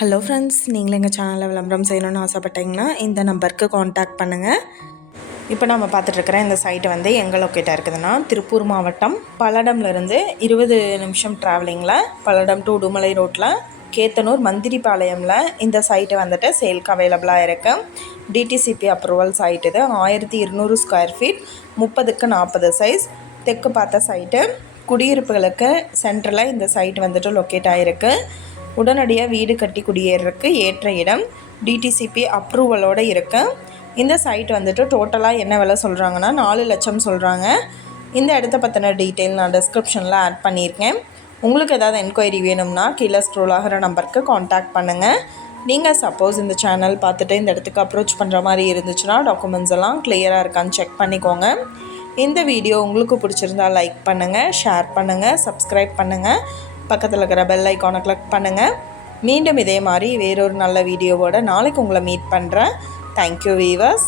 Hello friends, நீங்களும் எங்கள் சேனலில் விளம்பரம் செய்யணும்னு ஆசைப்பட்டீங்கன்னா இந்த நம்பருக்கு காண்டாக்ட் பண்ணுங்கள். இப்போ நம்ம பார்த்துட்ருக்குற இந்த சைட்டு வந்து எங்கே லொக்கேட்டாக இருக்குதுன்னா, திருப்பூர் மாவட்டம் பல்லடம்லேருந்து 20 நிமிஷம் ட்ராவலிங்கில் பல்லடம் டு உடுமலை ரோட்டில் கேத்தனூர் மந்திரிபாளையமில் இந்த சைட்டு வந்துட்டு சேல்க்கு அவைலபிளாக இருக்குது. டிடிசிபி அப்ரூவல் சைட் இது. 1200 ஸ்கொயர் ஃபீட், 30க்கு 40 சைஸ், தெற்கு பார்த்த சைட்டு. குடியிருப்புகளுக்கு சென்டரில் இந்த சைட் வந்துட்டு லொக்கேட் ஆகிருக்கு. உடனடியாக வீடு கட்டி குடியேறதுக்கு ஏற்ற இடம். டிடிசிபி அப்ரூவலோடு இருக்குது. இந்த சைட் வந்துட்டு டோட்டலாக என்ன விலை சொல்கிறாங்கன்னா 4 லட்சம் சொல்கிறாங்க. இந்த இடத்த பற்றின டீட்டெயில் நான் டிஸ்கிரிப்ஷனில் ஆட் பண்ணியிருக்கேன். உங்களுக்கு ஏதாவது என்கொயரி வேணும்னா கீழே ஸ்க்ரோல் ஆகிற நம்பருக்கு காண்டாக்ட் பண்ணுங்கள். நீங்கள் சப்போஸ் இந்த சேனல் பார்த்துட்டு இந்த இடத்துக்கு அப்ரோச் பண்ணுற மாதிரி இருந்துச்சுன்னா டாக்குமெண்ட்ஸ் எல்லாம் கிளியராக இருக்கான்னு செக் பண்ணிக்கோங்க. இந்த வீடியோ உங்களுக்கு பிடிச்சிருந்தால் லைக் பண்ணுங்கள், ஷேர் பண்ணுங்கள், சப்ஸ்கிரைப் பண்ணுங்கள், பக்கத்தில் இருக்கிற பெல் ஐக்கானை கிளிக் பண்ணுங்கள். மீண்டும் இதே மாதிரி வேறொரு நல்ல வீடியோவோட நாளைக்கு உங்களை மீட் பண்ணுறேன். Thank you viewers.